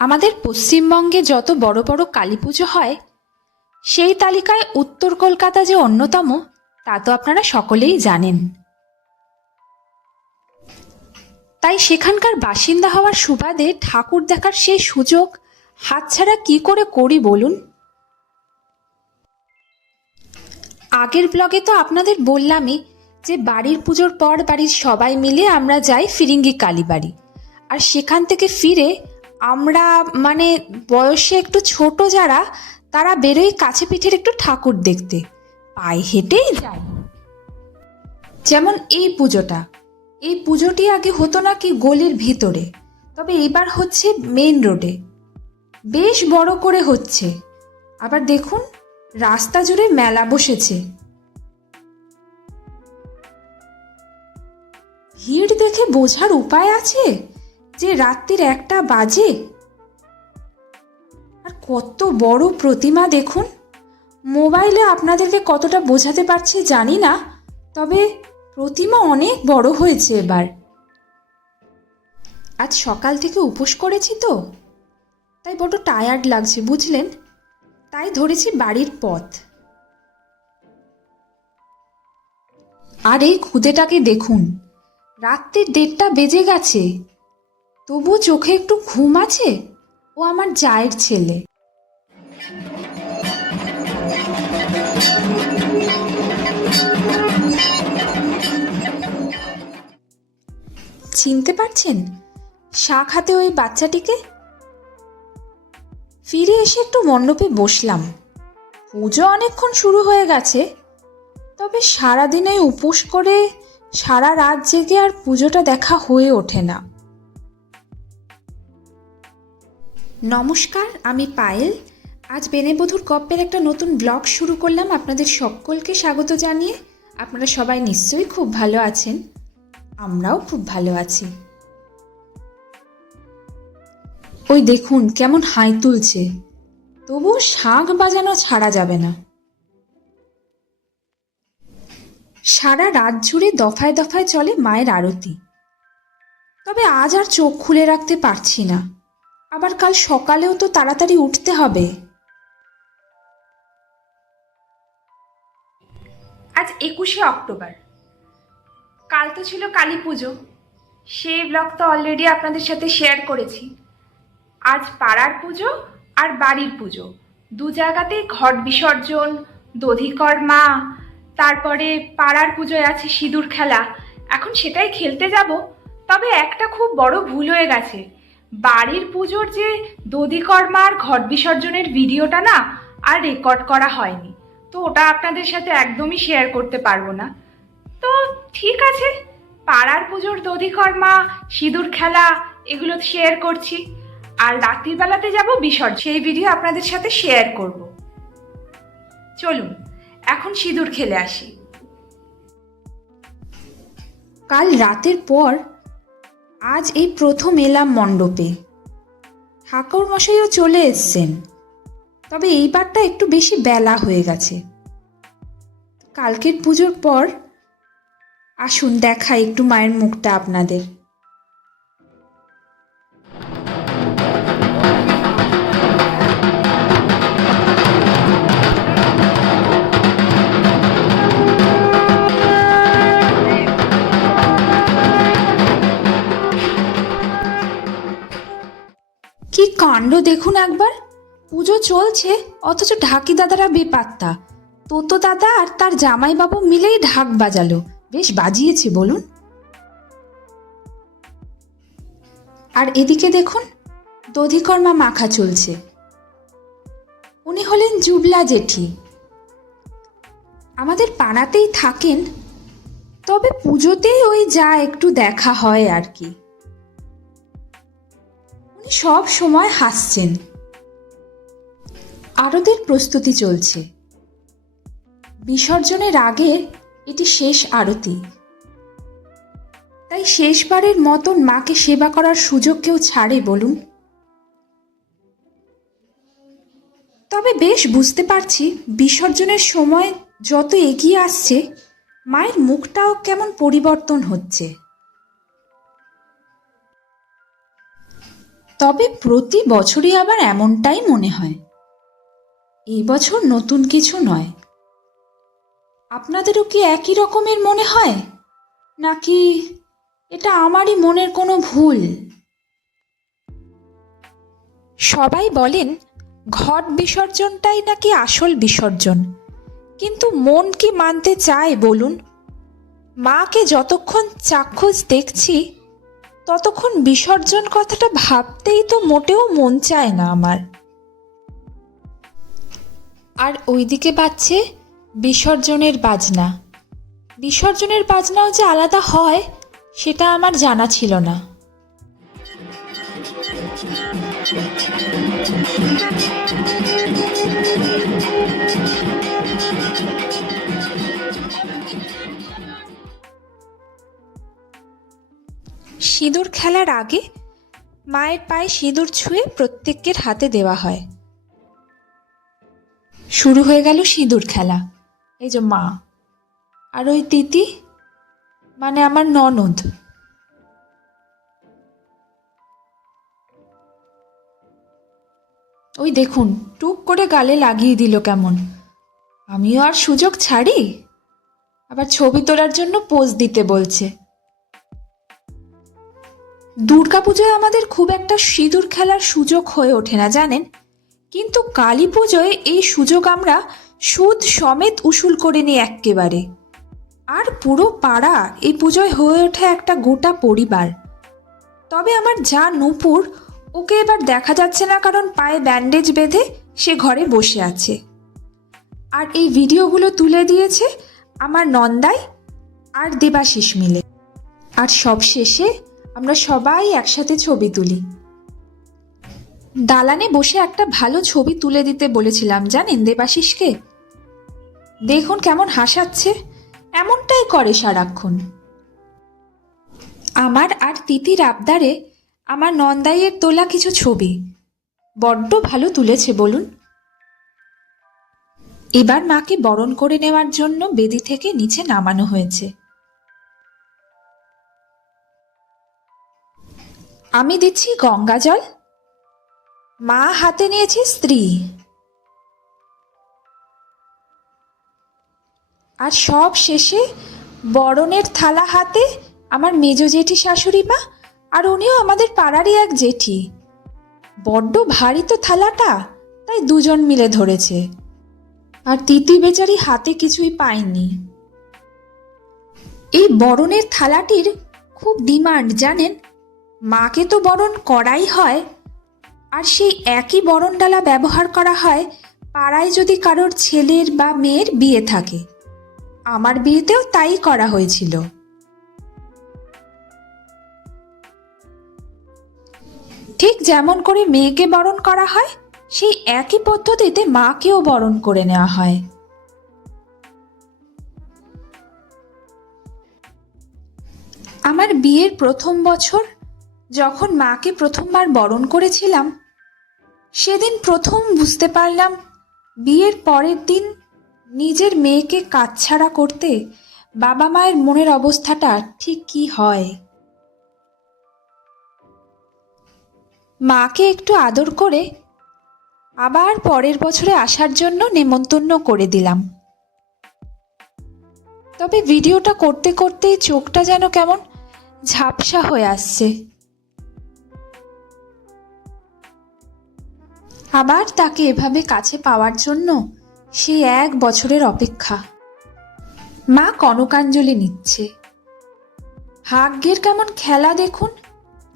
আমাদের পশ্চিমবঙ্গে যত বড় বড় কালী পুজো হয় সেই তালিকায় উত্তর কলকাতা যে অন্যতম তা তো আপনারা সকলেই জানেন। তাই সেখানকার বাসিন্দা হওয়ার সুবাদে ঠাকুর দেখার সেই সুযোগ হাতছাড়া কি করে করি বলুন। আগের ব্লগে তো আপনাদের বললামই যে বাড়ির পুজোর পর বাড়ির সবাই মিলে আমরা যাই ফিরিঙ্গি কালীবাড়ি, আর সেখান থেকে ফিরে আমরা বয়সে একটু ছোট যারা তারা বেরোই কাছে পিঠের একটু ঠাকুর দেখতে, পায়ে হেঁটেই যাই। যেমন এই পুজোটি আগে হতো নাকি গলির ভিতরে, তবে এবার হচ্ছে মেন রোডে, বেশ বড় করে হচ্ছে। আবার দেখুন রাস্তা জুড়ে মেলা বসেছে। ভিড় দেখে বোঝার উপায় আছে যে রাত্রির 1টা বাজে। আর কত বড় প্রতিমা দেখুন। মোবাইলে আপনাদেরকে কতটা বোঝাতে পারছি জানি না, তবে প্রতিমা অনেক বড় হয়েছে এবার। আজ সকাল থেকে উপোস করেছি তো, তাই বড় টায়ার্ড লাগছে বুঝলেন, তাই ধরেছি বাড়ির পথ। আর এই খুদেটাকে দেখুন, রাত্রির 1:30 বেজে গেছে, তবু চোখে একটু ঘুম আছে। ও আমার জায়ের ছেলে। চিনতে পারছেন শাক হাতে ওই বাচ্চাটিকে? ফিরে এসে একটু মণ্ডপে বসলাম। পুজো অনেকক্ষণ শুরু হয়ে গেছে, তবে সারাদিনে উপোস করে সারা রাত জেগে আর পুজোটা দেখা হয়ে ওঠে না। নমস্কার, আমি পায়েল। আজ বেনেবধূর গপ্পের একটা নতুন ব্লগ শুরু করলাম। আপনাদের সকলকে স্বাগত জানিয়ে। আপনারা সবাই নিশ্চয়ই খুব ভালো আছেন, আমরাও খুব ভালো আছি। ওই দেখুন কেমন হাই তুলছে, তবু শাঁখ বাজানো ছাড়া যাবে না। সারা রাত জুড়ে দফায় দফায় চলে মায়ের আরতি, তবে আজ আর চোখ খুলে রাখতে পারছি না। আবার কাল সকালেও তো তাড়াতাড়ি উঠতে হবে। আজ 21শে অক্টোবর, কাল তো ছিল কালী পুজো। সেই ব্লগ তো অলরেডি আপনাদের সাথে শেয়ার করেছি। আজ পাড়ার পুজো আর বাড়ির পুজো দু জায়গাতেই ঘট বিসর্জন, দধিকর্মা, তারপরে পাড়ার পুজোয় আছে সিঁদুর খেলা। এখন সেটাই খেলতে যাব, তবে একটা খুব বড় ভুল হয়ে গেছে। বাড়ির পুজোর যে দধিকর্মা আর ঘট বিসর্জনের ভিডিওটা না আর রেকর্ড করা হয়নি, তো ওটা আপনাদের সাথে একদমই শেয়ার করতে পারবো না। তো ঠিক আছে, পাড়ার পুজোর দধিকর্মা, সিঁদুর খেলা এগুলো শেয়ার করছি, আর রাত্রির বেলাতে যাব বিসর্জন, সেই ভিডিও আপনাদের সাথে শেয়ার করব। চলুন এখন সিঁদুর খেলে আসি। কাল রাতের পর আজ এই প্রথম এলাম মণ্ডপে। ঠাকুর মশাইও চলে এসছেন, তবে এইবারটা একটু বেশি বেলা হয়ে গেছে। কালকের পুজোর পর আসুন দেখাই একটু মায়ের মুখটা আপনাদের। কি কাণ্ড দেখুন একবার, পুজো চলছে অথচ ঢাকি দাদারা বেপাত্তা। তোতো দাদা আর তার জামাইবাবু মিলেই ঢাক বাজালো, বেশ বাজিয়েছে বলুন। আর এদিকে দেখুন দধিকর্মা মাখা চলছে। উনি হলেন জুবলা জেঠি, আমাদের পাড়াতেই থাকেন, তবে পুজোতেই ওই যা একটু দেখা হয় আর কি। উনি সব সময় হাসছেন। আরতির প্রস্তুতি চলছে। বিসর্জনের আগে এটি শেষ আরতি, তাই শেষবারের মতন মাকে সেবা করার সুযোগ কেউ ছাড়ে বলুন। তবে বেশ বুঝতে পারছি বিসর্জনের সময় যত এগিয়ে আসছে মায়ের মুখটাও কেমন পরিবর্তন হচ্ছে। তবে প্রতি বছরই আবার এমনটাই মনে হয়। এই বছর নতুন কিছু নয়। আপনাদেরও কি একই রকমের মনে হয়, নাকি এটা আমারই মনের কোনো ভুল? সবাই বলেন ঘট বিসর্জনটাই নাকি আসল বিসর্জন, কিন্তু মন কি মানতে চায় বলুন? মাকে যতক্ষণ চাক্ষুষ দেখছি ততক্ষণ বিসর্জন কথাটা ভাবতেই তো মোটেও মন চায় না আমার। আর ওইদিকে বাজছে বিসর্জনের বাজনা। বিসর্জনের বাজনাও যে আলাদা হয় সেটা আমার জানা ছিল না। সিঁদুর খেলার আগে মায়ের পায়ে সিঁদুর ছুঁয়ে প্রত্যেকের হাতে দেওয়া হয়। শুরু হয়ে গেল সিঁদুর খেলা। এই যে মা আর ওই তিতি, মানে আমার ননদ, ওই দেখুন টুক করে গালে লাগিয়ে দিল কেমন। আমিও আর সুযোগ ছাড়ি, আবার ছবি তোলার জন্য পোজ দিতে বলছে। দুর্গাপুজোয় আমাদের খুব একটা সিঁদুর খেলার সুযোগ হয়ে ওঠে না জানেন, কিন্তু কালী পুজোয় এই সুযোগ আমরা সুদ সমেত উসুল করে নিই এক্কেবারে। আর পুরো পাড়া এই পুজোয় হয়ে ওঠে একটা গোটা পরিবার। তবে আমার যা নূপুর, ওকে এবার দেখা যাচ্ছে না, কারণ পায়ে ব্যান্ডেজ বেঁধে সে ঘরে বসে আছে। আর এই ভিডিওগুলো তুলে দিয়েছে আমার নন্দাই আর দেবাশিস মিলে। আর সব শেষে আমরা সবাই একসাথে ছবি তুলি। দালানে বসে একটা ভালো ছবি তুলে দিতে বলেছিলাম জানেন দেবাশিসকে। দেখুন কেমন হাসাচ্ছে, এমনটাই করে সারাক্ষণ। আমার আর তিতির আবদারে আমার নন্দাইয়ের তোলা কিছু ছবি বড্ড ভালো তুলেছে বলুন। এবার মাকে বরণ করে নেওয়ার জন্য বেদি থেকে নিচে নামানো হয়েছে। আমি দিচ্ছি গঙ্গা জল, মা হাতে নিয়েছে স্ত্রী, আর সব শেষে বরণের থালা হাতে আমার মেজ জেঠি শাশুড়ি মা, আর উনিও আমাদের পাড়ারই এক জেঠি। বড্ড ভারী তো থালাটা, তাই দুজন মিলে ধরেছে। আর তিতি বেচারি হাতে কিছুই পায়নি। এই বরণের থালাটির খুব ডিমান্ড জানেন। মাকে তো বরণ করাই হয়, আর সেই একই বরণ ডালা ব্যবহার করা হয় পাড়ায় যদি কারোর ছেলের বা মেয়ের বিয়ে থাকে। আমার বিয়েতেও তাই করা হয়েছিল। ঠিক যেমন করে মেয়েকে বরণ করা হয়, সেই একই পদ্ধতিতে মাকেও বরণ করে নেওয়া হয়। আমার বিয়ের প্রথম বছর যখন মাকে প্রথমবার বরণ করেছিলাম, সেদিন প্রথম বুঝতে পারলাম বিয়ের পরের দিন নিজের মেয়েকে কাছছাড়া করতে বাবা মায়ের মনের অবস্থাটা ঠিক কি হয়। মাকে একটু আদর করে আবার পরের বছরে আসার জন্য নেমন্তন্ন করে দিলাম। তবে ভিডিওটা করতে করতেই চোখটা যেন কেমন ঝাপসা হয়ে আসছে। আবার তাকে এভাবে কাছে পাওয়ার জন্য সেই 1 বছরের অপেক্ষা। মা কনকাঞ্জলি নিচ্ছে। ভাগ্যের কেমন খেলা দেখুন,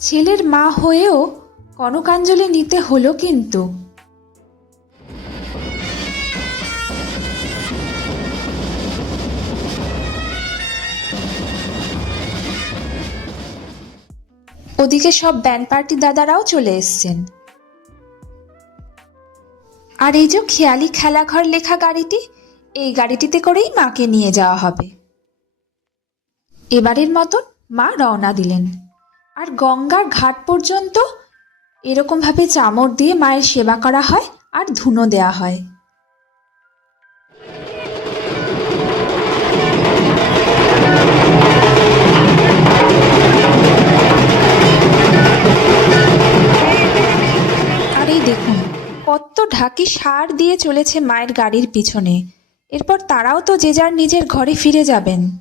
ছেলের মা হয়েও কনকাঞ্জলি নিতে হলো কিন্তু। ওদিকে সব ব্যান্ড পার্টি দাদারাও চলে এসছেন। আর এই যে খেয়ালি খেলাঘর লেখা গাড়িটি, এই গাড়িটিতে করেই মাকে নিয়ে যাওয়া হবে। এবারের মতন মা রওনা দিলেন। আর গঙ্গার ঘাট পর্যন্ত এরকমভাবে চামড় দিয়ে মায়ের সেবা করা হয় আর ধুনো দেয়া হয়। কত ঢাকি সার দিয়ে চলেছে মায়ের গাড়ির পিছনে। এরপর তারাও তো যে যার নিজের ঘরে ফিরে যাবেন।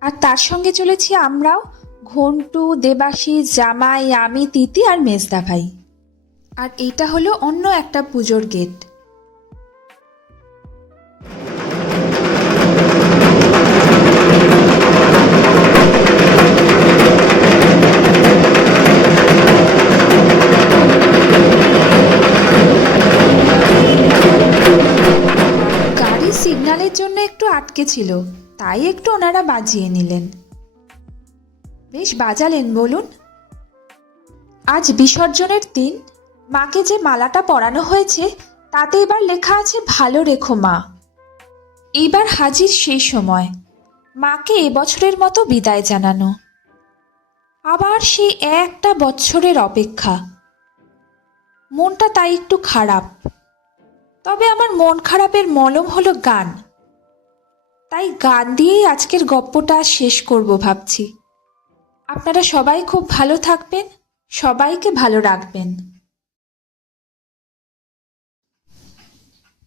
আর তার সঙ্গে চলেছি আমরাও, ঘন্টু, দেবাশিস, জামাই, আমি, তিতি আর মেজদা ভাই। আর এইটা হলো অন্য একটা পুজোর গেট। গাড়ি সিগন্যালের জন্য একটু আটকে ছিল, তাই একটু ওনারা বাজিয়ে নিলেন। বেশ বাজালেন বলুন। আজ বিসর্জনের দিন মাকে যে মালাটা পরানো হয়েছে তাতে এবার লেখা আছে ভালো রেখো মা। এইবার হাজির সেই সময়, মাকে এবছরের মতো বিদায় জানানো। আবার সেই একটা বছরের অপেক্ষা। মনটা তাই একটু খারাপ। তবে আমার মন খারাপের মলম হলো গান। তাই গান দিয়েই আজকের গপ্পটা শেষ করব ভাবছি। আপনারা সবাই খুব ভালো থাকবেন, সবাইকে ভালো রাখবেন।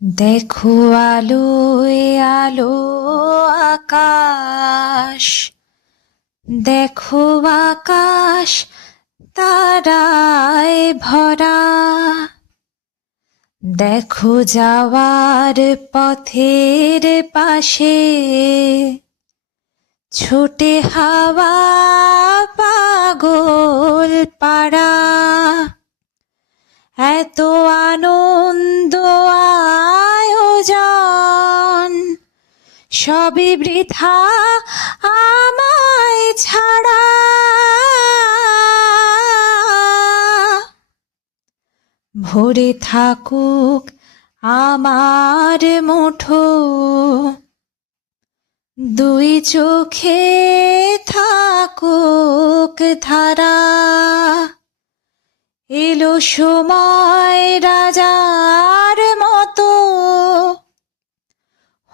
দেখো আলোয় আলো আকাশ, দেখো আকাশ তারায় ভরা, দেখো যাওয়ার পথের পাশে ছোটে হাওয়া পাগল পাড়া। এত আনন্দ আয়োজন সবই বৃথা আমায় ছাড়া। ভরে থাকুক আমার মুঠো, দুই চোখে থাকুক ধারা। এলো সময় রাজার মতো,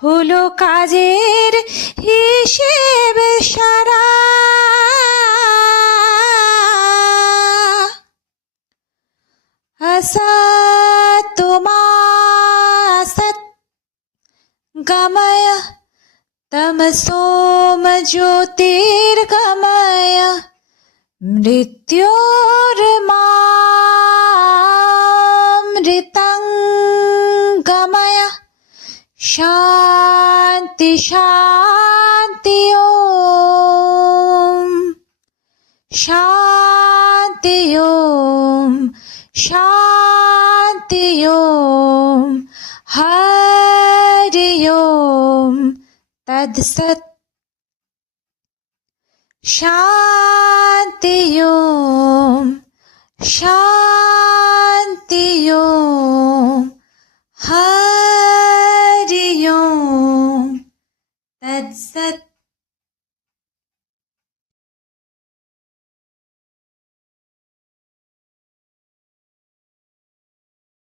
হলো কাজের হিসেব সারা। असतो मा सत् गमय तमसो ज्योतिर्गमय मृत्योर्मामृतं गमय। शान्ति शान्ति ओम, शान्ति ओम, शान्ति ओम। हरि ओम तत्सत्। शान्ति ओम, शान्ति।